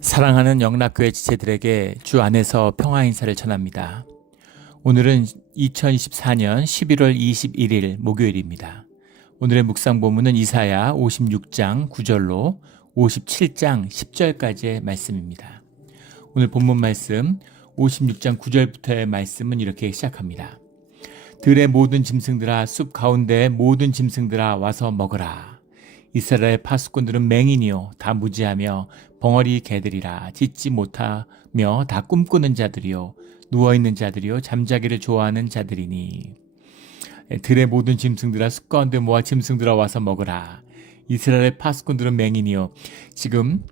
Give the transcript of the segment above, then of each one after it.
사랑하는 영락교회 지체들에게 주 안에서 평화 인사를 전합니다. 오늘은 2024년 11월 21일 목요일입니다. 오늘의 묵상 본문은 이사야 56장 9절로 57장 10절까지의 말씀입니다. 오늘 본문 말씀 56장 9절부터의 말씀은 이렇게 시작합니다. 들의 모든 짐승들아, 숲 가운데의 모든 짐승들아, 와서 먹으라. 이스라엘 파수꾼들은 맹인이요 다 무지하며 벙어리 개들이라. 짖지 못하며 다 꿈꾸는 자들이요 누워있는 자들이요 잠자기를 좋아하는 자들이니. 들의 모든 짐승들아, 숲 가운데 모아 짐승들아, 와서 먹으라. 이스라엘 파수꾼들은 맹인이요. 지금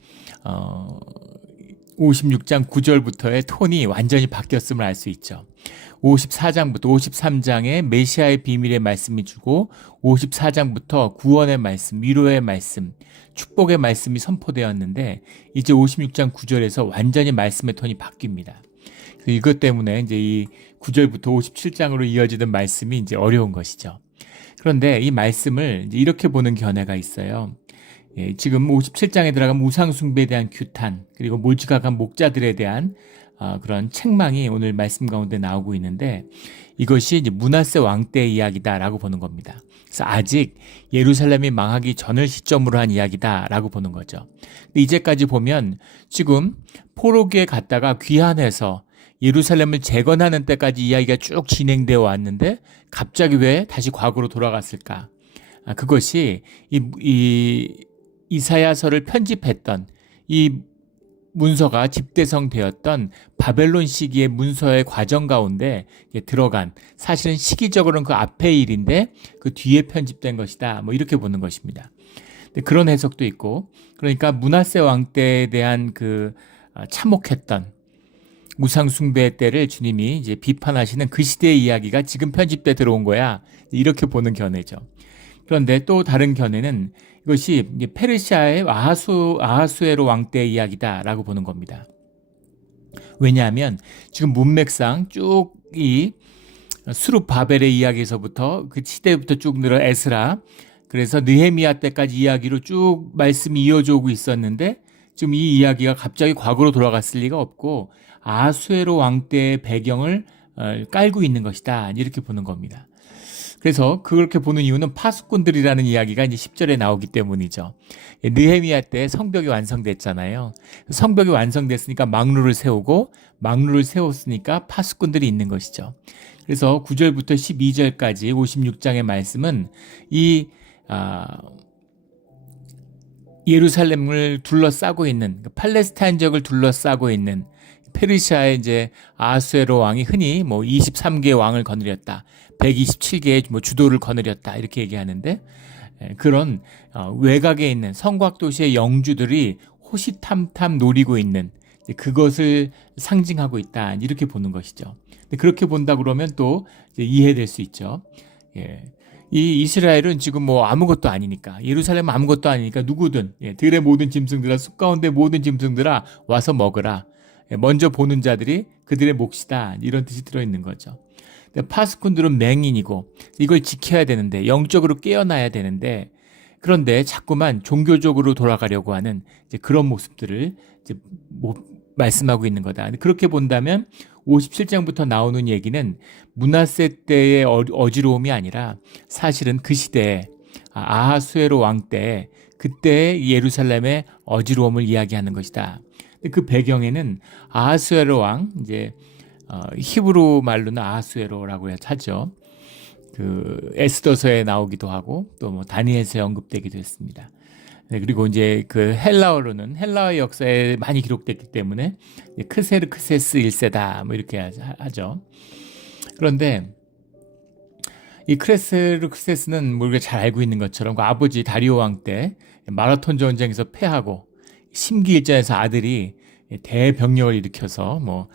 56장 9절부터의 톤이 완전히 바뀌었음을 알 수 있죠. 54장부터 53장에 메시아의 비밀의 말씀이 주고 54장부터 구원의 말씀, 위로의 말씀, 축복의 말씀이 선포되었는데 이제 56장 9절에서 완전히 말씀의 톤이 바뀝니다. 이것 때문에 이제 이 9절부터 57장으로 이어지는 말씀이 이제 어려운 것이죠. 그런데 이 말씀을 이제 이렇게 보는 견해가 있어요. 지금 57장에 들어가면 우상숭배에 대한 규탄, 그리고 몰지각한 목자들에 대한 그런 책망이 오늘 말씀 가운데 나오고 있는데 이것이 이제 므낫세 왕 때의 이야기다라고 보는 겁니다. 그래서 아직 예루살렘이 망하기 전을 시점으로 한 이야기다라고 보는 거죠. 근데 이제까지 보면 지금 포로기에 갔다가 귀환해서 예루살렘을 재건하는 때까지 이야기가 쭉 진행되어 왔는데 갑자기 왜 다시 과거로 돌아갔을까? 그것이 이사야서를 편집했던 이 문서가 집대성되었던 바벨론 시기의 문서의 과정 가운데 들어간, 사실은 시기적으로는 그 앞의 일인데 그 뒤에 편집된 것이다, 뭐 이렇게 보는 것입니다. 그런 해석도 있고, 그러니까 므낫세 왕 때에 대한 그 참혹했던 우상 숭배 때를 주님이 이제 비판하시는 그 시대의 이야기가 지금 편집돼 들어온 거야, 이렇게 보는 견해죠. 그런데 또 다른 견해는 이것이 페르시아의 아하수에로 왕 때의 이야기다라고 보는 겁니다. 왜냐하면 지금 문맥상 쭉 이 수룹바벨의 이야기에서부터 그 시대부터 쭉 늘어 에스라, 그래서 느헤미야 때까지 이야기로 쭉 말씀이 이어져 오고 있었는데 지금 이 이야기가 갑자기 과거로 돌아갔을 리가 없고 아하수에로 왕 때의 배경을 깔고 있는 것이다, 이렇게 보는 겁니다. 그래서 그렇게 보는 이유는 파수꾼들이라는 이야기가 이제 10절에 나오기 때문이죠. 느헤미야 때 성벽이 완성됐잖아요. 성벽이 완성됐으니까 망루를 세우고, 망루를 세웠으니까 파수꾼들이 있는 것이죠. 그래서 9절부터 12절까지 56장의 말씀은 이 예루살렘을 둘러싸고 있는, 팔레스타인 지역을 둘러싸고 있는 페르시아의 이제 아하수에로 왕이 흔히 뭐 23개의 왕을 거느렸다, 127개의 뭐 주도를 거느렸다, 이렇게 얘기하는데 그런 외곽에 있는 성곽 도시의 영주들이 호시탐탐 노리고 있는 그것을 상징하고 있다, 이렇게 보는 것이죠. 그렇게 본다 그러면 또 이해될 수 있죠. 이 이스라엘은 지금 뭐 아무것도 아니니까, 예루살렘 아무것도 아니니까 누구든 들의 모든 짐승들아, 숲 가운데 모든 짐승들아, 와서 먹으라. 먼저 보는 자들이 그들의 몫이다, 이런 뜻이 들어있는 거죠. 파수꾼들은 맹인이고 이걸 지켜야 되는데, 영적으로 깨어나야 되는데, 그런데 자꾸만 종교적으로 돌아가려고 하는 이제 그런 모습들을 이제 말씀하고 있는 거다. 그렇게 본다면 57장부터 나오는 얘기는 므낫세 때의 어지러움이 아니라 사실은 그 시대에 아하수에로 왕 때, 그때의 예루살렘의 어지러움을 이야기하는 것이다. 그 배경에는 아하수에로 왕, 이제 히브리 말로는 아하수에로라고 하죠. 그 에스더서에 나오기도 하고 또 뭐 다니엘서에 언급되기도 했습니다. 그리고 이제 그 헬라어로는 헬라어 역사에 많이 기록됐기 때문에 크세르크세스 1세다, 뭐 이렇게 하죠. 그런데 이 크세르크세스는 우리가 잘 알고 있는 것처럼 그 아버지 다리오 왕 때 마라톤 전쟁에서 패하고 심기일전에서 아들이 대병력을 일으켜서 뭐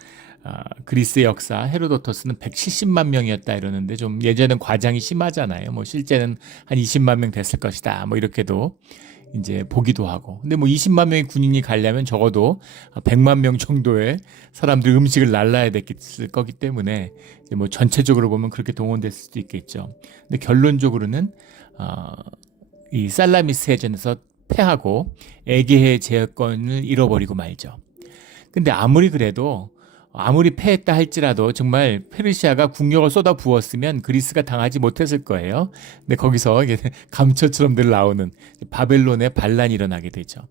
그리스 역사 헤로도토스는 170만 명이었다 이러는데 좀 예전엔 과장이 심하잖아요. 뭐 실제는 한 20만 명 됐을 것이다, 뭐 이렇게도 이제 보기도 하고. 근데 뭐 20만 명의 군인이 가려면 적어도 100만 명 정도의 사람들 음식을 날라야 됐을 거기 때문에 이제 뭐 전체적으로 보면 그렇게 동원됐을 수도 있겠죠. 근데 결론적으로는 이 살라미스 해전에서 패하고 에게해 제어권을 잃어버리고 말죠. 근데 아무리 그래도 아무리 패했다 할지라도 정말 페르시아가 국력을 쏟아 부었으면 그리스가 당하지 못했을 거예요. 근데 거기서 이게 감초처럼 늘 나오는 바벨론의 반란이 일어나게 되죠.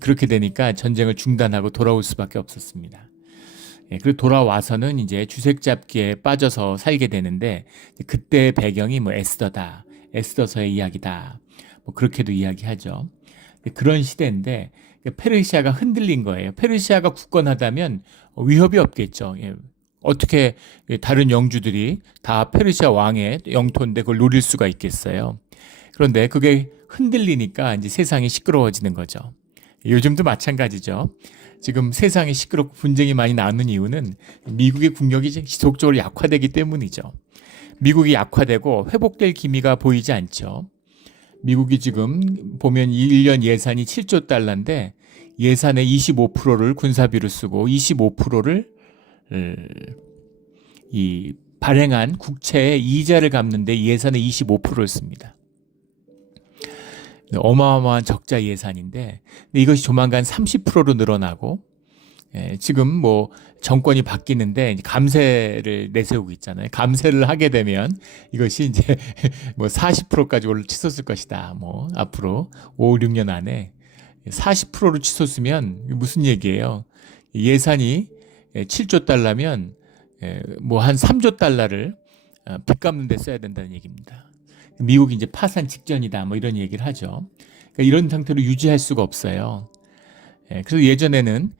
그렇게 되니까 전쟁을 중단하고 돌아올 수밖에 없었습니다. 그리고 돌아와서는 이제 주색 잡기에 빠져서 살게 되는데 그때의 배경이 뭐 에스더다, 에스더서의 이야기다, 뭐 그렇게도 이야기하죠. 그런 시대인데 페르시아가 흔들린 거예요. 페르시아가 굳건하다면 위협이 없겠죠. 어떻게 다른 영주들이 다 페르시아 왕의 영토인데 그걸 노릴 수가 있겠어요. 그런데 그게 흔들리니까 이제 세상이 시끄러워지는 거죠. 요즘도 마찬가지죠. 지금 세상이 시끄럽고 분쟁이 많이 나는 이유는 미국의 국력이 지속적으로 약화되기 때문이죠. 미국이 약화되고 회복될 기미가 보이지 않죠. 미국이 지금 보면 1년 예산이 7조 달러인데 예산의 25%를 군사비로 쓰고 25%를 이 발행한 국채의 이자를 갚는데 예산의 25%를 씁니다. 어마어마한 적자 예산인데 이것이 조만간 30%로 늘어나고 지금 뭐 정권이 바뀌는데 감세를 내세우고 있잖아요. 감세를 하게 되면 이것이 이제 뭐 40%까지 치솟을 것이다. 뭐 앞으로 5, 6년 안에 40%로 치솟으면 무슨 얘기예요? 예산이 7조 달러면 뭐 한 3조 달러를 빚 갚는 데 써야 된다는 얘기입니다. 미국이 이제 파산 직전이다. 뭐 이런 얘기를 하죠. 그러니까 이런 상태로 유지할 수가 없어요. 그래서 예전에는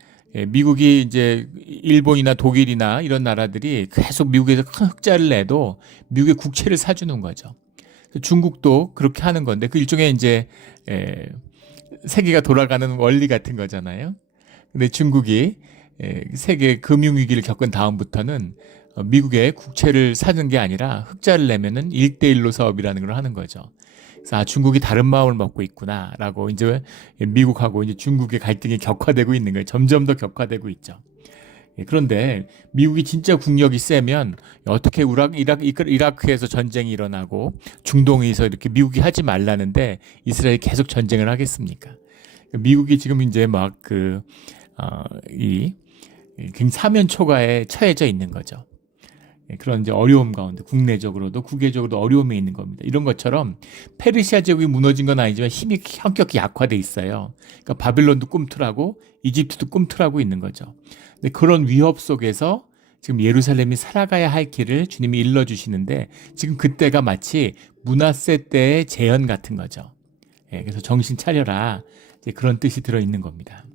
미국이 이제 일본이나 독일이나 이런 나라들이 계속 미국에서 큰 흑자를 내도 미국의 국채를 사주는 거죠. 중국도 그렇게 하는 건데 그 일종의 이제 세계가 돌아가는 원리 같은 거잖아요. 근데 중국이 세계 금융위기를 겪은 다음부터는 미국의 국채를 사는 게 아니라 흑자를 내면은 1대1로 사업이라는 걸 하는 거죠. 그래서 중국이 다른 마음을 먹고 있구나라고 이제 미국하고 이제 중국의 갈등이 격화되고 있는 거예요. 점점 더 격화되고 있죠. 그런데 미국이 진짜 국력이 세면 어떻게 이라크에서 전쟁이 일어나고 중동에서 이렇게 미국이 하지 말라는데 이스라엘이 계속 전쟁을 하겠습니까? 미국이 지금 이제 막 사면초가에 처해져 있는 거죠. 그런 이제 어려움 가운데 국내적으로도 국외적으로도 어려움이 있는 겁니다. 이런 것처럼 페르시아 제국이 무너진 건 아니지만 힘이 현격히 약화돼 있어요. 그러니까 바벨론도 꿈틀하고 이집트도 꿈틀하고 있는 거죠. 근데 그런 위협 속에서 지금 예루살렘이 살아가야 할 길을 주님이 일러주시는데 지금 그때가 마치 므낫세 때의 재현 같은 거죠. 그래서 정신 차려라. 이제 그런 뜻이 들어있는 겁니다.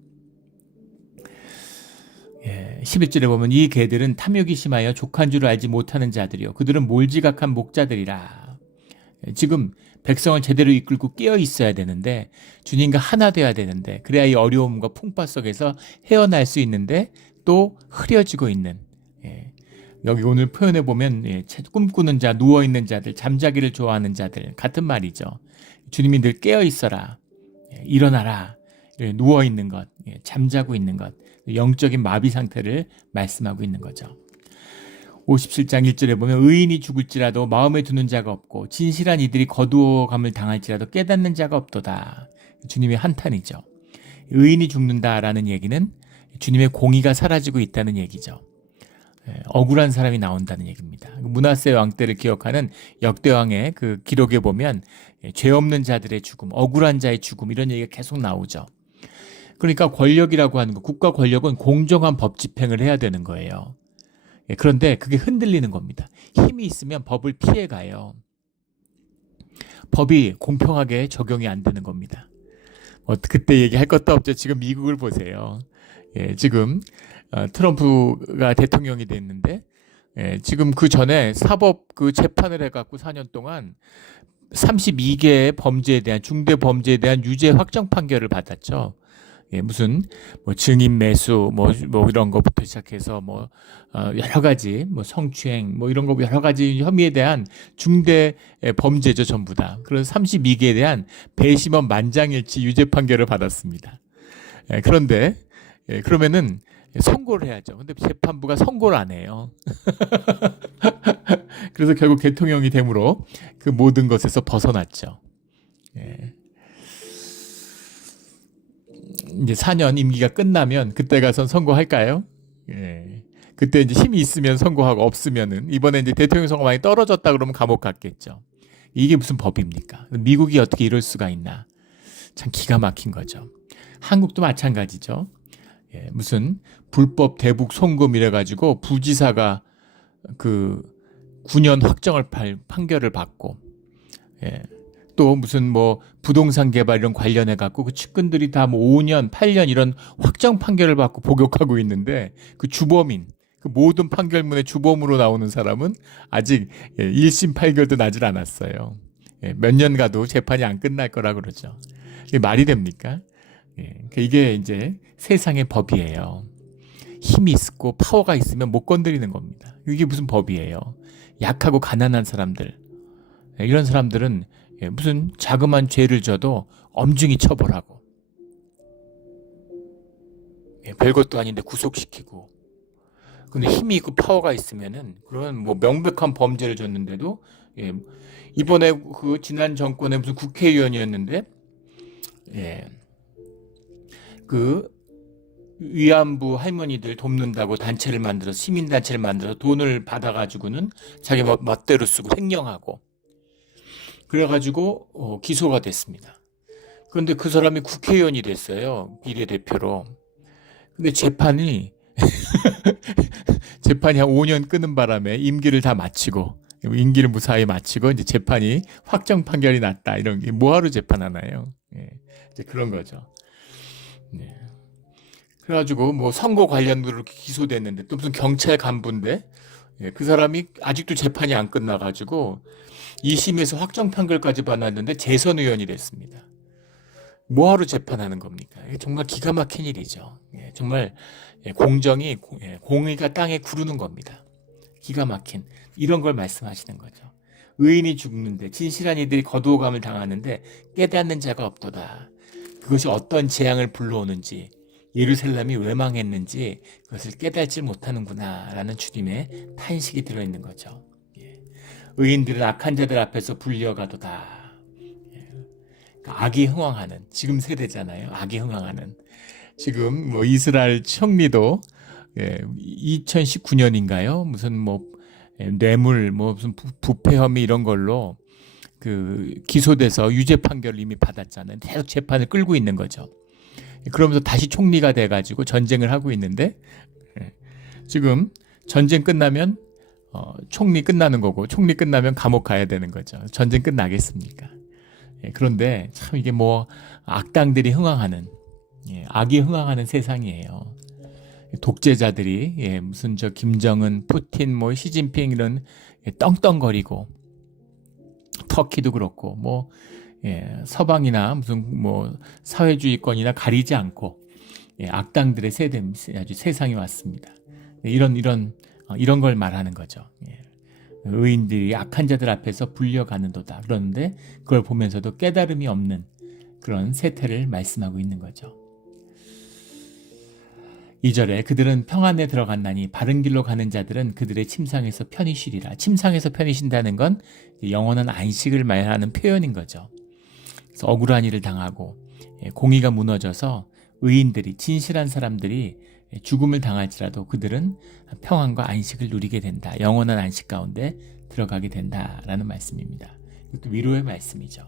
11절에 보면 이 개들은 탐욕이 심하여 족한 줄을 알지 못하는 자들이요 그들은 몰지각한 목자들이라. 지금 백성을 제대로 이끌고 깨어 있어야 되는데 주님과 하나 되어야 되는데 그래야 이 어려움과 풍파 속에서 헤어날 수 있는데 또 흐려지고 있는 여기 오늘 표현해 보면 꿈꾸는 자, 누워있는 자들, 잠자기를 좋아하는 자들 같은 말이죠. 주님이 늘 깨어 있어라, 일어나라, 누워있는 것, 잠자고 있는 것, 영적인 마비 상태를 말씀하고 있는 거죠. 57장 1절에 보면 의인이 죽을지라도 마음에 두는 자가 없고 진실한 이들이 거두어감을 당할지라도 깨닫는 자가 없도다. 주님의 한탄이죠. 의인이 죽는다라는 얘기는 주님의 공의가 사라지고 있다는 얘기죠. 억울한 사람이 나온다는 얘기입니다. 므낫세 왕 때를 기억하는 역대왕의 그 기록에 보면 죄 없는 자들의 죽음, 억울한 자의 죽음 이런 얘기가 계속 나오죠. 그러니까 권력이라고 하는 거, 국가 권력은 공정한 법 집행을 해야 되는 거예요. 그런데 그게 흔들리는 겁니다. 힘이 있으면 법을 피해가요. 법이 공평하게 적용이 안 되는 겁니다. 그때 얘기할 것도 없죠. 지금 미국을 보세요. 지금 트럼프가 대통령이 됐는데 지금 그 전에 사법 그 재판을 해갖고 4년 동안 32개의 범죄에 대한 중대 범죄에 대한 유죄 확정 판결을 받았죠. 무슨 뭐 증인 매수 뭐 이런 것부터 시작해서 여러 가지 성추행 이런 거 여러 가지 혐의에 대한 중대 범죄죠 전부 다. 그래서 32개에 대한 배심원 만장일치 유죄 판결을 받았습니다. 그런데 그러면은 선고를 해야죠. 근데 재판부가 선고를 안 해요. 그래서 결국 대통령이 됨으로 그 모든 것에서 벗어났죠. 이제 4년 임기가 끝나면 그때 가서 선고할까요? 예. 그때 이제 힘이 있으면 선고하고 없으면은 이번에 이제 대통령 선거 많이 떨어졌다 그러면 감옥 갔겠죠. 이게 무슨 법입니까? 미국이 어떻게 이럴 수가 있나? 참 기가 막힌 거죠. 한국도 마찬가지죠. 예, 무슨 불법 대북 송금 이래가지고 부지사가 그 9년 확정을 판결을 받고, 예, 또 무슨 뭐 부동산 개발 이런 관련해 갖고 그 측근들이 다 뭐 5년, 8년 이런 확정 판결을 받고 복역하고 있는데 그 주범인 그 모든 판결문의 주범으로 나오는 사람은 아직 1심 판결도 나질 않았어요. 예, 몇 년 가도 재판이 안 끝날 거라 그러죠. 이게 말이 됩니까? 예, 이게 이제 세상의 법이에요. 힘이 있고 파워가 있으면 못 건드리는 겁니다. 이게 무슨 법이에요? 약하고 가난한 사람들, 이런 사람들은 무슨 자그마한 죄를 져도 엄중히 처벌하고, 별것도 아닌데 구속시키고. 근데 힘이 있고 파워가 있으면은 그런 뭐 명백한 범죄를 졌는데도, 이번에 그 지난 정권에 무슨 국회의원이었는데, 그 위안부 할머니들 돕는다고 단체를 만들어서 시민단체를 만들어서 돈을 받아가지고는 자기 멋대로 쓰고 횡령하고 그래가지고 기소가 됐습니다. 그런데 그 사람이 국회의원이 됐어요. 비례대표로. 근데 재판이 한 5년 끄는 바람에 임기를 다 마치고 임기를 무사히 마치고 이제 재판이 확정 판결이 났다. 이런 게 뭐하러 재판하나요? 이제 그런 거죠. 네. 그래가지고 뭐 선거 관련으로 기소됐는데 또 무슨 경찰 간부인데 그 사람이 아직도 재판이 안 끝나가지고 2심에서 확정 판결까지 받았는데 재선 의원이 됐습니다. 뭐하러 재판하는 겁니까? 정말 기가 막힌 일이죠. 정말 공정이 공의가 땅에 구르는 겁니다. 기가 막힌 이런 걸 말씀하시는 거죠. 의인이 죽는데 진실한 이들이 거두어감을 당하는데 깨닫는 자가 없도다. 그것이 어떤 재앙을 불러오는지 예루살렘이 왜 망했는지 그것을 깨닫지 못하는구나 라는 주님의 탄식이 들어있는 거죠. 의인들은 악한 자들 앞에서 불려가도다. 악이 흥왕하는 지금 세대잖아요. 악이 흥왕하는 지금 뭐 이스라엘 총리도 2019년인가요? 무슨 뭐 뇌물 뭐 무슨 부패 혐의 이런 걸로 그 기소돼서 유죄 판결을 이미 받았잖아요. 계속 재판을 끌고 있는 거죠. 그러면서 다시 총리가 돼가지고 전쟁을 하고 있는데 지금 전쟁 끝나면 총리 끝나는 거고 총리 끝나면 감옥 가야 되는 거죠. 전쟁 끝나겠습니까? 그런데 참 이게 뭐 악당들이 흥왕하는 악이 흥왕하는 세상이에요. 독재자들이 무슨 저 김정은, 푸틴, 뭐 시진핑 이런 떵떵거리고 터키도 그렇고 뭐 서방이나 무슨 뭐 사회주의권이나 가리지 않고 악당들의 아주 세상이 왔습니다. 이런 걸 말하는 거죠. 의인들이 악한 자들 앞에서 불려가는도다. 그런데 그걸 보면서도 깨달음이 없는 그런 세태를 말씀하고 있는 거죠. 2절에 그들은 평안에 들어갔나니 바른 길로 가는 자들은 그들의 침상에서 편히 쉬리라. 침상에서 편히 쉰다는 건 영원한 안식을 말하는 표현인 거죠. 그래서 억울한 일을 당하고 공의가 무너져서 의인들이 진실한 사람들이 죽음을 당할지라도 그들은 평안과 안식을 누리게 된다. 영원한 안식 가운데 들어가게 된다라는 말씀입니다. 이것도 위로의 말씀이죠.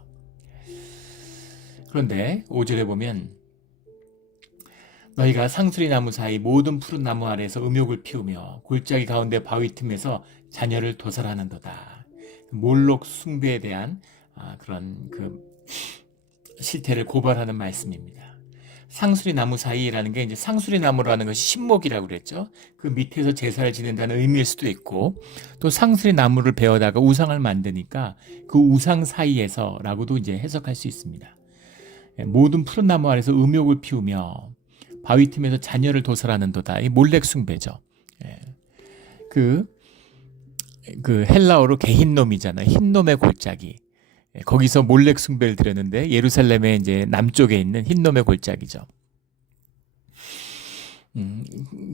그런데 5절에 보면 너희가 상수리 나무 사이 모든 푸른 나무 아래에서 음욕을 피우며 골짜기 가운데 바위 틈에서 자녀를 도살하는도다. 몰록 숭배에 대한 그런 그 실태를 고발하는 말씀입니다. 상수리 나무 사이라는 게 이제 상수리 나무라는 것이 신목이라고 그랬죠. 그 밑에서 제사를 지낸다는 의미일 수도 있고 또 상수리 나무를 베어다가 우상을 만드니까 그 우상 사이에서라고도 이제 해석할 수 있습니다. 모든 푸른 나무 아래서 음욕을 피우며 바위 틈에서 자녀를 도살하는도다. 이 몰렉 숭배죠. 그 헬라어로 개흰놈이잖아요. 흰놈의 골짜기. 거기서 몰렉 숭배를 드렸는데 예루살렘의 이제 남쪽에 있는 흰놈의 골짜기죠.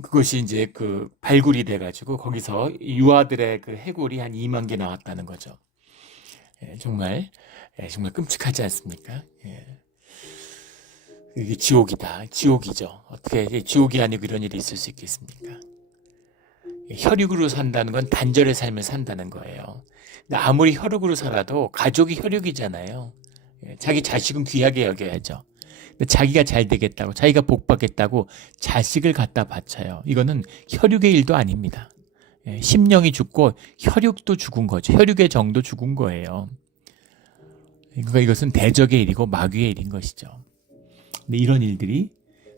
그것이 이제 그 발굴이 돼가지고 거기서 유아들의 그 해골이 한 2만 개 나왔다는 거죠. 정말 끔찍하지 않습니까? 이게 지옥이다. 지옥이죠. 어떻게 지옥이 아니고 이런 일이 있을 수 있겠습니까? 혈육으로 산다는 건 단절의 삶을 산다는 거예요. 근데 아무리 혈육으로 살아도 가족이 혈육이잖아요. 자기 자식은 귀하게 여겨야죠. 근데 자기가 잘 되겠다고, 자기가 복 받겠다고 자식을 갖다 바쳐요. 이거는 혈육의 일도 아닙니다. 심령이 죽고 혈육도 죽은 거죠. 혈육의 정도 죽은 거예요. 그러니까 이것은 대적의 일이고 마귀의 일인 것이죠. 근데 이런 일들이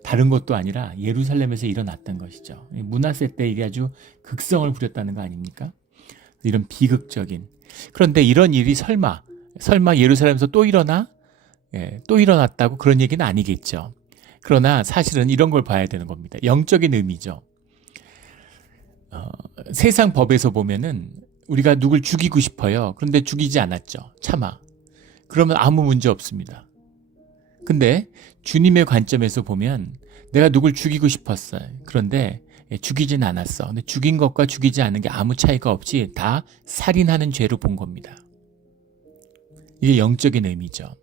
다른 것도 아니라 예루살렘에서 일어났던 것이죠. 므낫세 때 이게 아주 극성을 부렸다는 거 아닙니까? 이런 비극적인. 그런데 이런 일이 설마 예루살렘에서 또 일어나? 또 일어났다고 그런 얘기는 아니겠죠. 그러나 사실은 이런 걸 봐야 되는 겁니다. 영적인 의미죠. 세상 법에서 보면은 우리가 누굴 죽이고 싶어요. 그런데 죽이지 않았죠. 참아. 그러면 아무 문제 없습니다. 근데 주님의 관점에서 보면 내가 누굴 죽이고 싶었어요. 그런데 죽이진 않았어. 근데 죽인 것과 죽이지 않은 게 아무 차이가 없이 다 살인하는 죄로 본 겁니다. 이게 영적인 의미죠.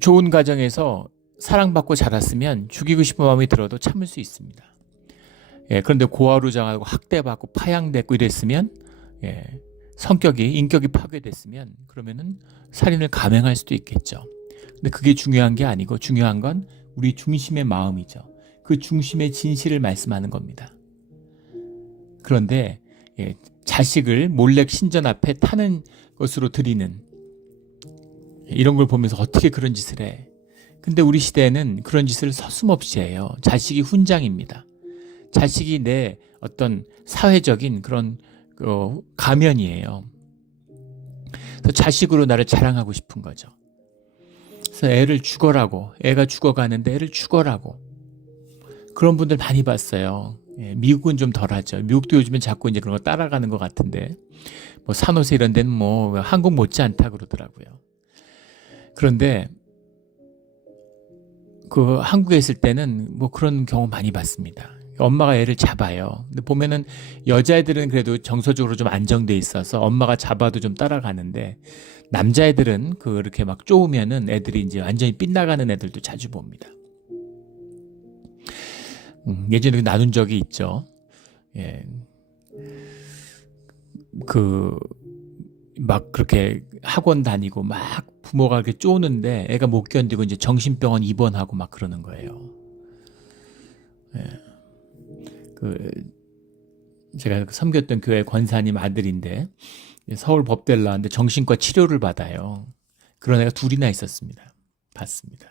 좋은 가정에서 사랑받고 자랐으면 죽이고 싶은 마음이 들어도 참을 수 있습니다. 그런데 고아루장하고 학대받고 파양됐고 이랬으면 인격이 파괴됐으면 그러면은 살인을 감행할 수도 있겠죠. 근데 그게 중요한 게 아니고 중요한 건 우리 중심의 마음이죠. 그 중심의 진실을 말씀하는 겁니다. 그런데 자식을 몰래 신전 앞에 타는 것으로 드리는 이런 걸 보면서 어떻게 그런 짓을 해? 근데 우리 시대에는 그런 짓을 서슴없이 해요. 자식이 훈장입니다. 자식이 내 어떤 사회적인 그런 가면이에요. 그래서 자식으로 나를 자랑하고 싶은 거죠. 그래서 애를 죽어라고, 애가 죽어가는데 애를 죽어라고. 그런 분들 많이 봤어요. 미국은 좀 덜하죠. 미국도 요즘엔 자꾸 이제 그런 거 따라가는 것 같은데, 뭐 산호세 이런 데는 뭐 한국 못지않다 그러더라고요. 그런데 한국에 있을 때는 뭐 그런 경우 많이 봤습니다. 엄마가 애를 잡아요. 근데 보면은 여자애들은 그래도 정서적으로 좀 안정돼 있어서 엄마가 잡아도 좀 따라가는데 남자애들은 그렇게 막 쪼으면은 애들이 이제 완전히 빗나가는 애들도 자주 봅니다. 예전에 나눈 적이 있죠. 막 그렇게 학원 다니고 막 부모가 그렇게 쪼는데 애가 못 견디고 이제 정신병원 입원하고 막 그러는 거예요. 제가 섬겼던 교회 권사님 아들인데 서울 법대를 나왔는데 정신과 치료를 받아요. 그런 애가 둘이나 있었습니다. 봤습니다.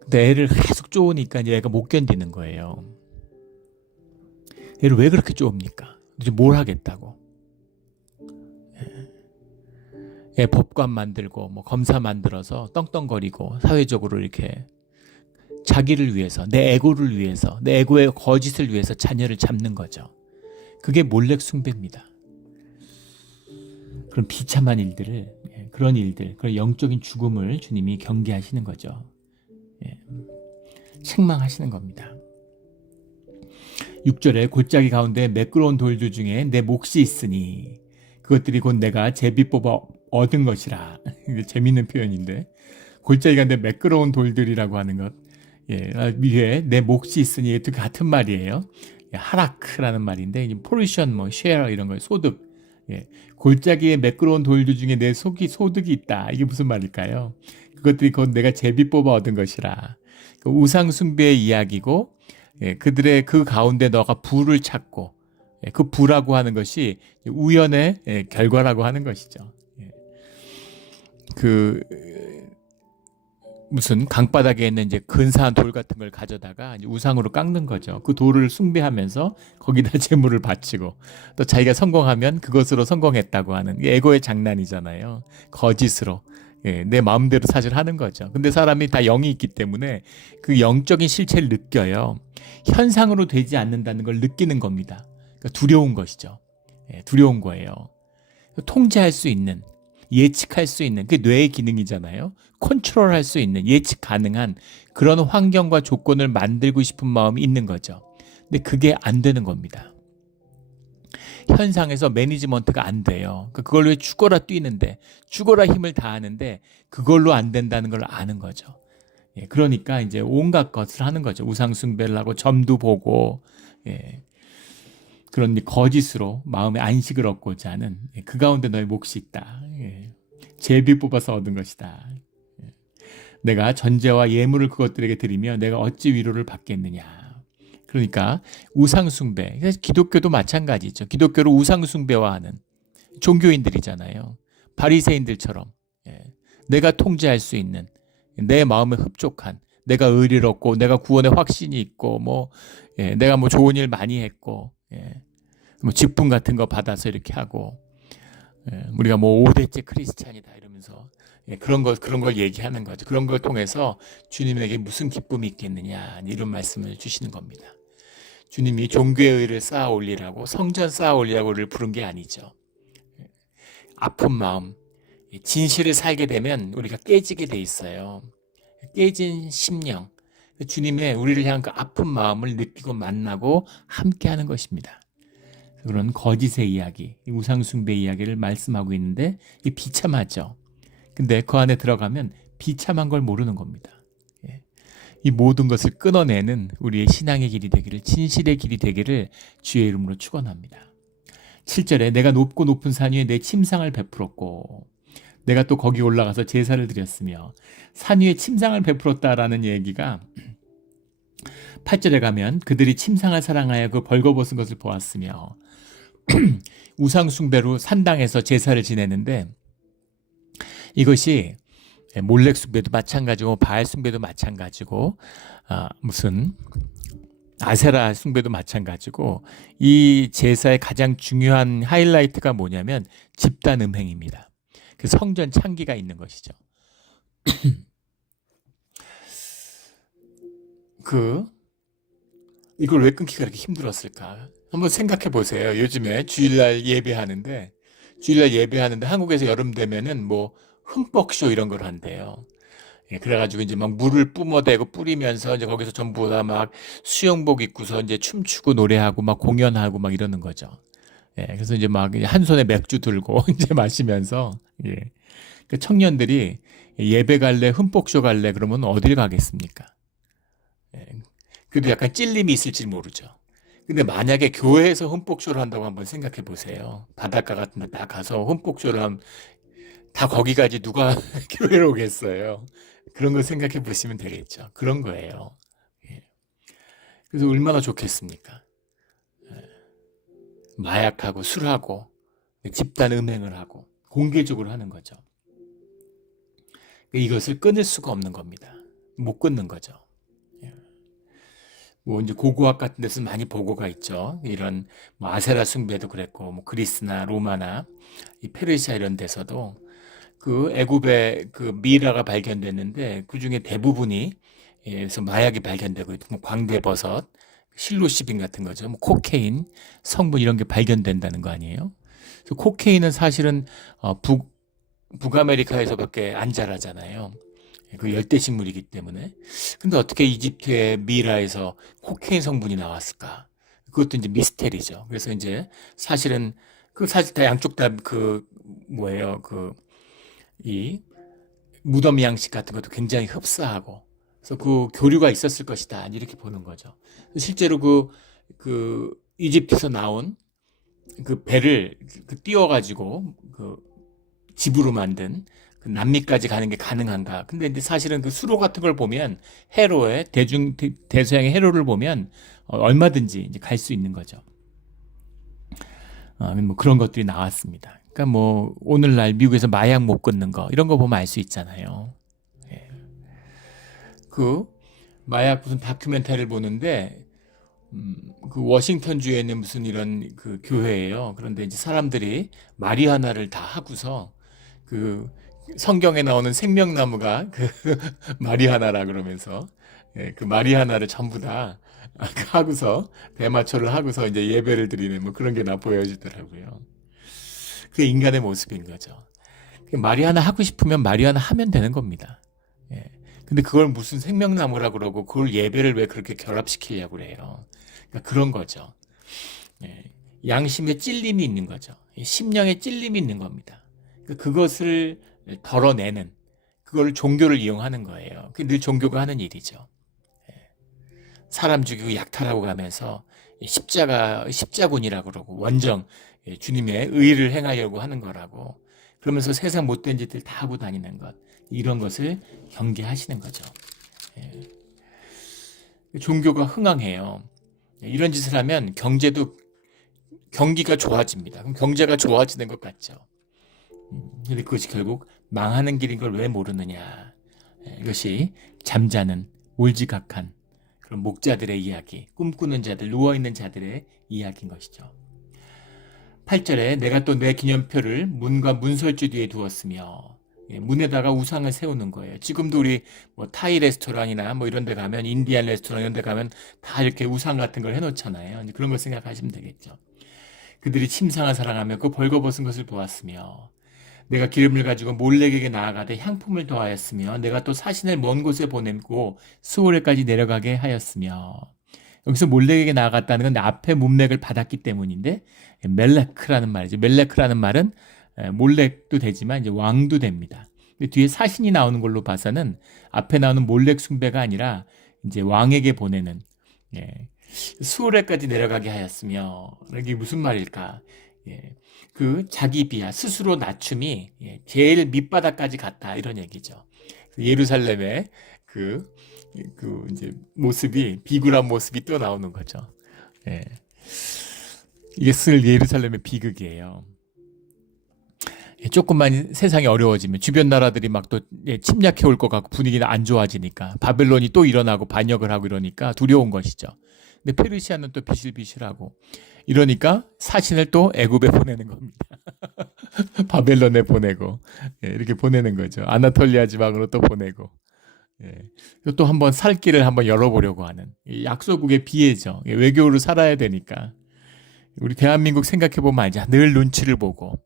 근데 애를 계속 쪼으니까 이제 애가 못 견디는 거예요. 애를 왜 그렇게 쪼읍니까? 이제 뭘 하겠다고? 애 법관 만들고 뭐 검사 만들어서 떵떵거리고 사회적으로 이렇게 자기를 위해서, 내 에고를 위해서, 내 에고의 거짓을 위해서 자녀를 잡는 거죠. 그게 몰래 숭배입니다. 그런 비참한 일들을, 그런 일들, 그런 영적인 죽음을 주님이 경계하시는 거죠. 책망하시는 겁니다. 6절에 골짜기 가운데 매끄러운 돌들 중에 내 몫이 있으니 그것들이 곧 내가 제비 뽑아 얻은 것이라. 재밌는 표현인데 골짜기 가운데 매끄러운 돌들이라고 하는 것, 위에 내 몫이 있으니 같은 말이에요. 하라크라는 말인데 포르션, 뭐 쉐어 이런 거 소득. 골짜기에 매끄러운 돌들 중에 내 소득이 있다. 이게 무슨 말일까요? 그것들이 곧 내가 제비 뽑아 얻은 것이라. 우상 숭배의 이야기고, 그들의 그 가운데 너가 부를 찾고, 그 부라고 하는 것이 우연의 결과라고 하는 것이죠. 무슨 강바닥에 있는 이제 근사한 돌 같은 걸 가져다가 우상으로 깎는 거죠. 그 돌을 숭배하면서 거기다 재물을 바치고 또 자기가 성공하면 그것으로 성공했다고 하는 에고의 장난이잖아요. 거짓으로. 내 마음대로 사실 하는 거죠. 근데 사람이 다 영이 있기 때문에 그 영적인 실체를 느껴요. 현상으로 되지 않는다는 걸 느끼는 겁니다. 그러니까 두려운 것이죠. 두려운 거예요. 통제할 수 있는, 예측할 수 있는, 그게 뇌의 기능이잖아요. 컨트롤할 수 있는, 예측 가능한 그런 환경과 조건을 만들고 싶은 마음이 있는 거죠. 근데 그게 안 되는 겁니다. 현상에서 매니지먼트가 안 돼요. 그걸 왜 죽어라 뛰는데, 죽어라 힘을 다하는데 그걸로 안 된다는 걸 아는 거죠. 예, 그러니까 이제 온갖 것을 하는 거죠. 우상숭배를 하고 점도 보고, 예, 그런 거짓으로 마음의 안식을 얻고자 하는, 예, 그 가운데 너의 몫이 있다. 예, 제비 뽑아서 얻은 것이다. 예, 내가 전제와 예물을 그것들에게 드리며 내가 어찌 위로를 받겠느냐. 그러니까 우상숭배, 기독교도 마찬가지죠. 기독교를 우상숭배화하는 종교인들이잖아요. 바리새인들처럼, 예, 내가 통제할 수 있는, 내 마음에 흡족한, 내가 의리롭고 내가 구원의 확신이 있고 뭐, 예, 내가 뭐 좋은 일 많이 했고, 예, 뭐 직분 같은 거 받아서 이렇게 하고, 예, 우리가 뭐 5대째 크리스찬이다 이러면서, 예, 그런 걸 얘기하는 거죠. 그런 걸 통해서 주님에게 무슨 기쁨이 있겠느냐 이런 말씀을 주시는 겁니다. 주님이 종교의 의를 쌓아 올리라고, 성전 쌓아 올리라고 우리를 부른 게 아니죠. 아픈 마음, 진실을 살게 되면 우리가 깨지게 돼 있어요. 깨진 심령, 주님의 우리를 향한 그 아픈 마음을 느끼고 만나고 함께하는 것입니다. 그런 거짓의 이야기, 우상숭배 이야기를 말씀하고 있는데 이 비참하죠. 근데 그 안에 들어가면 비참한 걸 모르는 겁니다. 이 모든 것을 끊어내는 우리의 신앙의 길이 되기를, 진실의 길이 되기를 주의 이름으로 축원합니다. 7절에 내가 높고 높은 산 위에 내 침상을 베풀었고, 내가 또 거기 올라가서 제사를 드렸으며, 산 위에 침상을 베풀었다라는 얘기가 8절에 가면 그들이 침상을 사랑하여 그 벌거벗은 것을 보았으며, 우상숭배로 산당에서 제사를 지내는데, 이것이 몰렉 숭배도 마찬가지고 바알 숭배도 마찬가지고, 무슨 아세라 숭배도 마찬가지고, 이 제사의 가장 중요한 하이라이트가 뭐냐면 집단 음행입니다. 그 성전 창기가 있는 것이죠. 이걸 왜 끊기가 그렇게 힘들었을까? 한번 생각해 보세요. 요즘에 주일날 예배하는데 한국에서 여름 되면은 뭐 흠뻑쇼 이런 걸 한대요. 예, 그래가지고 이제 막 물을 뿜어대고 뿌리면서 이제 거기서 전부 다 막 수영복 입고서 이제 춤추고 노래하고 막 공연하고 막 이러는 거죠. 예, 그래서 이제 막 한 손에 맥주 들고 이제 마시면서, 예, 그 청년들이 예배 갈래, 흠뻑쇼 갈래 그러면 어딜 가겠습니까? 예, 그래도 약간 찔림이 있을지 모르죠. 근데 만약에 교회에서 흠뻑쇼를 한다고 한번 생각해 보세요. 바닷가 같은 데 다 가서 흠뻑쇼를 하면 다 거기까지 누가 교회로 오겠어요. 그런 걸 생각해 보시면 되겠죠. 그런 거예요. 예. 그래서 얼마나 좋겠습니까? 예. 마약하고 술하고 집단 음행을 하고 공개적으로 하는 거죠. 이것을 끊을 수가 없는 겁니다. 못 끊는 거죠. 예. 뭐 이제 고고학 같은 데서 많이 보고가 있죠. 이런 뭐 아세라 숭배도 그랬고, 뭐 그리스나 로마나 이 페르시아 이런 데서도 그 애굽의 그 미라가 발견됐는데 그 중에 대부분이, 예, 그래서 마약이 발견되고, 뭐 광대버섯, 실로시빈 같은 거죠. 뭐 코케인 성분 이런 게 발견된다는 거 아니에요? 그래서 코케인은 사실은 북아메리카에서밖에 안 자라잖아요. 그 열대식물이기 때문에. 근데 어떻게 이집트의 미라에서 코케인 성분이 나왔을까? 그것도 이제 미스테리죠. 그래서 이제 사실은 사실 다 양쪽 다 뭐예요? 이 무덤 양식 같은 것도 굉장히 흡사하고, 그래서 그 교류가 있었을 것이다 이렇게 보는 거죠. 실제로 그 이집트에서 나온 그 배를 띄워가지고 그 집으로 만든 그 남미까지 가는 게 가능한가? 근데 이제 사실은 그 수로 같은 걸 보면, 해로의 대서양의 해로를 보면 얼마든지 이제 갈 수 있는 거죠. 뭐 그런 것들이 나왔습니다. 그러니까 뭐 오늘날 미국에서 마약 못 끊는 거 이런 거 보면 알 수 있잖아요. 예. 그 마약 무슨 다큐멘터리를 보는데, 그 워싱턴주에 있는 무슨 이런 그 교회예요. 그런데 이제 사람들이 마리화나를 다 하고서 그 성경에 나오는 생명나무가 그 마리화나라 그러면서, 예, 그 마리화나를 전부 다 하고서 대마초를 하고서 이제 예배를 드리는 뭐 그런 게 나 보여지더라고요. 그게 인간의 모습인 거죠. 마리화나 하고 싶으면 마리화나 하면 되는 겁니다. 예. 근데 그걸 무슨 생명나무라 그러고 그걸 예배를 왜 그렇게 결합시키려고 그래요. 그러니까 그런 거죠. 예. 양심의 찔림이 있는 거죠. 심령의 찔림이 있는 겁니다. 그것을 덜어내는, 그걸 종교를 이용하는 거예요. 그게 늘 종교가 하는 일이죠. 사람 죽이고 약탈하고 가면서 십자군이라고 그러고 원정, 주님의 의를 행하려고 하는 거라고. 그러면서 세상 못된 짓들 다 하고 다니는 것, 이런 것을 경계하시는 거죠. 종교가 흥황해요. 이런 짓을 하면 경기가 좋아집니다. 그럼 경제가 좋아지는 것 같죠. 근데 그것이 결국 망하는 길인 걸 왜 모르느냐. 이것이 잠자는 몰지각한 그런 목자들의 이야기, 꿈꾸는 자들, 누워있는 자들의 이야기인 것이죠. 8절에 내가 또 내 기념표를 문과 문설주 뒤에 두었으며, 문에다가 우상을 세우는 거예요. 지금도 우리 뭐 타이 레스토랑이나 뭐 이런 데 가면, 인디안 레스토랑 이런 데 가면 다 이렇게 우상 같은 걸 해놓잖아요. 그런 걸 생각하시면 되겠죠. 그들이 침상을 사랑하며 그 벌거벗은 것을 보았으며, 내가 기름을 가지고 몰렉에게 나아가되 향품을 더하였으며, 내가 또 사신을 먼 곳에 보내고 수오레까지 내려가게 하였으며. 여기서 몰렉에게 나아갔다는 건 앞에 문맥을 받았기 때문인데, 멜레크라는 말이죠. 멜레크라는 말은 몰렉도 되지만 이제 왕도 됩니다. 뒤에 사신이 나오는 걸로 봐서는 앞에 나오는 몰렉 숭배가 아니라 이제 왕에게 보내는, 수오레까지 내려가게 하였으며, 이게 무슨 말일까? 그 자기 비하, 스스로 낮춤이 제일 밑바닥까지 갔다, 이런 얘기죠. 예루살렘의 그 이제 모습이, 비굴한 모습이 또 나오는 거죠. 이게 쓸 예루살렘의 비극이에요. 조금만 세상이 어려워지면 주변 나라들이 막 또 침략해 올 것 같고 분위기는 안 좋아지니까 바벨론이 또 일어나고 반역을 하고 이러니까 두려운 것이죠. 근데 페르시아는 또 비실비실하고 이러니까 사신을 또 애굽에 보내는 겁니다. 바벨론에 보내고, 이렇게 보내는 거죠. 아나톨리아 지방으로 또 보내고, 또 한번 살 길을 한번 열어보려고 하는 약소국의 비애죠. 외교로 살아야 되니까. 우리 대한민국 생각해보면 알죠. 늘 눈치를 보고,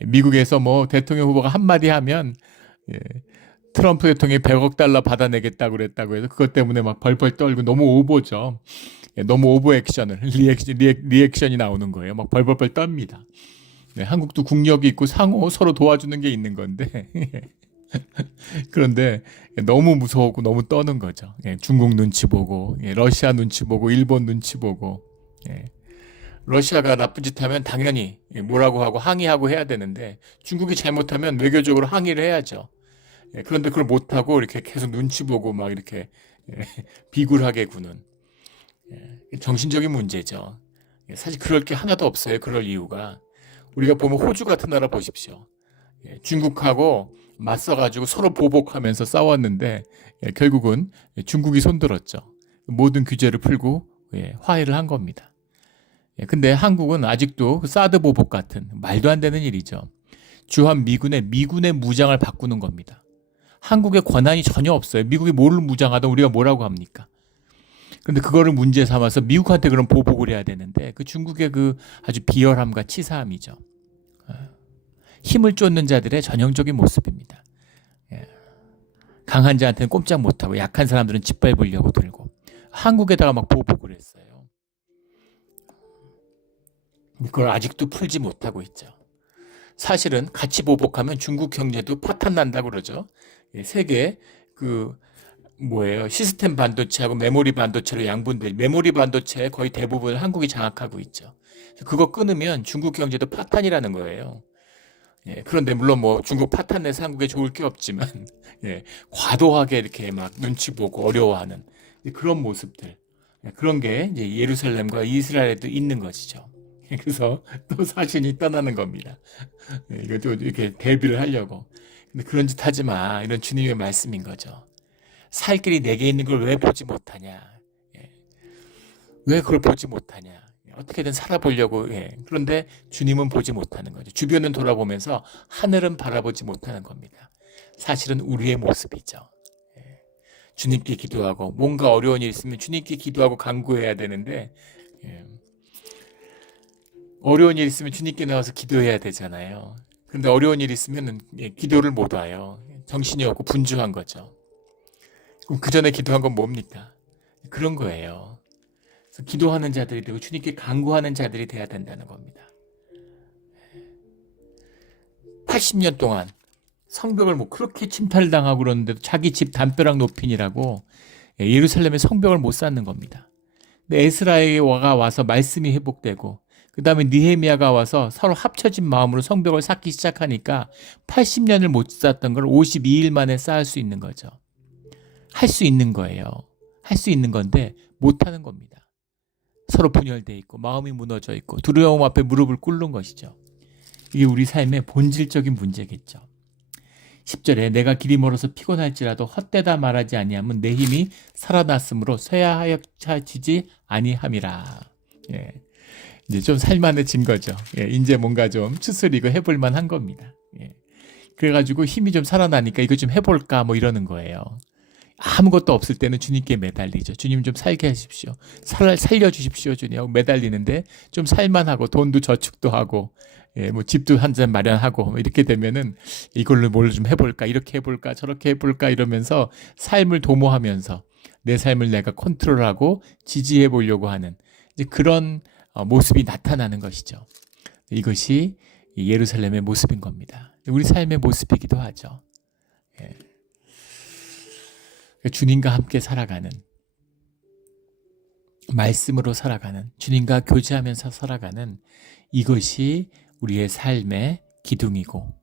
미국에서 뭐 대통령 후보가 한마디 하면 트럼프 대통령이 100억 달러 받아내겠다고 그랬다고 해서 그것 때문에 막 벌벌 떨고, 너무 오버죠. 너무 오버 액션을 리액션이 나오는 거예요. 막 벌벌 떱니다. 한국도 국력이 있고 상호 서로 도와주는 게 있는 건데 그런데 너무 무서웠고 너무 떠는 거죠. 중국 눈치 보고, 러시아 눈치 보고, 일본 눈치 보고. 러시아가 나쁜 짓 하면 당연히 뭐라고 하고 항의하고 해야 되는데, 중국이 잘못하면 외교적으로 항의를 해야죠. 그런데 그걸 못하고 이렇게 계속 눈치 보고 막 이렇게 비굴하게 구는 정신적인 문제죠. 사실 그럴 게 하나도 없어요. 그럴 이유가. 우리가 보면 호주 같은 나라 보십시오. 중국하고 맞서가지고 서로 보복하면서 싸웠는데 결국은 중국이 손들었죠. 모든 규제를 풀고 화해를 한 겁니다. 근데 한국은 아직도 사드 보복 같은 말도 안 되는 일이죠. 주한 미군의 무장을 바꾸는 겁니다. 한국의 권한이 전혀 없어요. 미국이 뭘 무장하든 우리가 뭐라고 합니까? 그런데 그거를 문제 삼아서 미국한테 그런 보복을 해야 되는데, 그 중국의 그 아주 비열함과 치사함이죠. 힘을 쫓는 자들의 전형적인 모습입니다. 강한 자한테는 꼼짝 못하고 약한 사람들은 짓밟으려고 들고, 한국에다가 막 보복을 했어요. 그걸 아직도 풀지 못하고 있죠. 사실은 같이 보복하면 중국 경제도 파탄 난다고 그러죠. 세계 시스템 반도체하고 메모리 반도체로 양분될, 메모리 반도체 거의 대부분을 한국이 장악하고 있죠. 그거 끊으면 중국 경제도 파탄이라는 거예요. 그런데 물론 뭐 중국 파탄 내서 한국에 좋을 게 없지만 과도하게 이렇게 막 눈치 보고 어려워하는 그런 모습들, 그런 게 이제 예루살렘과 이스라엘에도 있는 것이죠. 그래서 또 사신이 떠나는 겁니다. 이것도 이렇게 대비를 하려고. 근데 그런 짓 하지 마, 이런 주님의 말씀인 거죠. 살 길이 내게 있는 걸 왜 보지 못하냐? 왜 그걸 보지 못하냐? 어떻게든 살아보려고. 그런데 주님은 보지 못하는 거죠. 주변은 돌아보면서 하늘은 바라보지 못하는 겁니다. 사실은 우리의 모습이죠. 주님께 기도하고, 뭔가 어려운 일 있으면 주님께 기도하고 간구해야 되는데, 어려운 일 있으면 주님께 나와서 기도해야 되잖아요. 그런데 어려운 일 있으면 기도를 못 와요. 정신이 없고 분주한 거죠. 그럼 그 전에 기도한 건 뭡니까? 그런 거예요. 그래서 기도하는 자들이 되고 주님께 간구하는 자들이 돼야 된다는 겁니다. 80년 동안 성벽을 뭐 그렇게 침탈을 당하고 그러는데도 자기 집 담벼락 높이니라고 예루살렘의 성벽을 못 쌓는 겁니다. 근데 에스라가 와서 말씀이 회복되고 그 다음에 느헤미야가 와서 서로 합쳐진 마음으로 성벽을 쌓기 시작하니까 80년을 못 쌓았던 걸 52일 만에 쌓을 수 있는 거죠. 할 수 있는 거예요. 할 수 있는 건데 못하는 겁니다. 서로 분열돼 있고 마음이 무너져 있고 두려움 앞에 무릎을 꿇는 것이죠. 이게 우리 삶의 본질적인 문제겠죠. 10절에 내가 길이 멀어서 피곤할지라도 헛되다 말하지 아니하면 내 힘이 살아났으므로 쇠하여지지 아니함이라. 예. 이제 좀 살만해진 거죠. 예. 이제 뭔가 좀 추스리고 해볼 만한 겁니다. 예. 그래가지고 힘이 좀 살아나니까 이거 좀 해볼까 뭐 이러는 거예요. 아무것도 없을 때는 주님께 매달리죠. 주님 좀 살게 하십시오. 살려주십시오 주님 하고 매달리는데 좀 살만하고 돈도 저축도 하고 예, 뭐 집도 한 잔 마련하고 뭐 이렇게 되면은 이걸로 뭘 좀 해볼까 이렇게 해볼까 저렇게 해볼까 이러면서 삶을 도모하면서 내 삶을 내가 컨트롤하고 지지해 보려고 하는 이제 그런 모습이 나타나는 것이죠. 이것이 예루살렘의 모습인 겁니다. 우리 삶의 모습이기도 하죠. 예. 주님과 함께 살아가는, 말씀으로 살아가는, 주님과 교제하면서 살아가는 이것이 우리의 삶의 기둥이고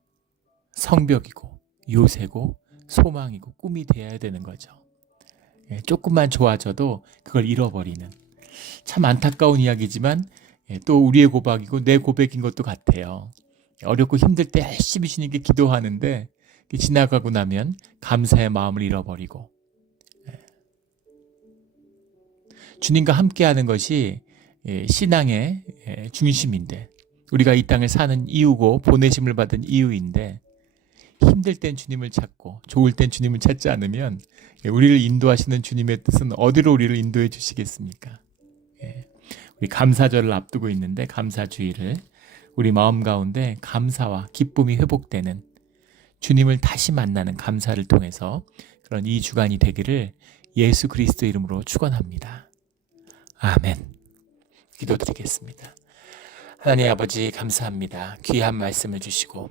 성벽이고 요새고 소망이고 꿈이 되어야 되는 거죠. 조금만 좋아져도 그걸 잃어버리는 참 안타까운 이야기지만 또 우리의 고백이고 내 고백인 것도 같아요. 어렵고 힘들 때 열심히 주님께 기도하는데 지나가고 나면 감사의 마음을 잃어버리고 주님과 함께하는 것이 신앙의 중심인데 우리가 이 땅을 사는 이유고 보내심을 받은 이유인데 힘들 땐 주님을 찾고 좋을 땐 주님을 찾지 않으면 우리를 인도하시는 주님의 뜻은 어디로 우리를 인도해 주시겠습니까? 우리 감사절을 앞두고 있는데 감사주의를 우리 마음 가운데 감사와 기쁨이 회복되는 주님을 다시 만나는 감사를 통해서 그런 2주간이 되기를 예수 그리스도 이름으로 축원합니다. 아멘. 기도드리겠습니다. 하나님 아버지 감사합니다. 귀한 말씀을 주시고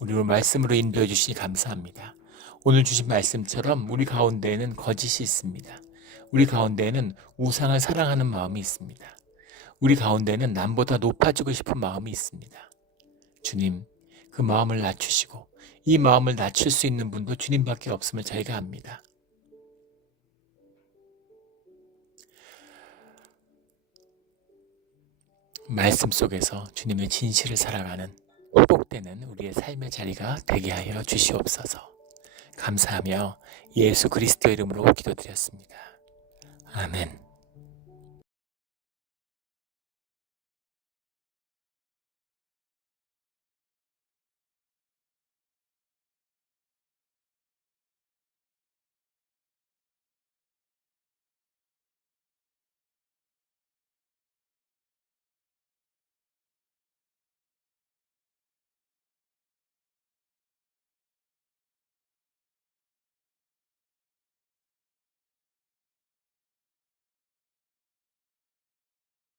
우리를 말씀으로 인도해 주시니 감사합니다. 오늘 주신 말씀처럼 우리 가운데에는 거짓이 있습니다. 우리 가운데에는 우상을 사랑하는 마음이 있습니다. 우리 가운데는 남보다 높아지고 싶은 마음이 있습니다. 주님, 그 마음을 낮추시고 이 마음을 낮출 수 있는 분도 주님밖에 없음을 저희가 압니다. 말씀 속에서 주님의 진실을 살아가는 회복되는 우리의 삶의 자리가 되게 하여 주시옵소서. 감사하며 예수 그리스도 이름으로 기도드렸습니다. 아멘.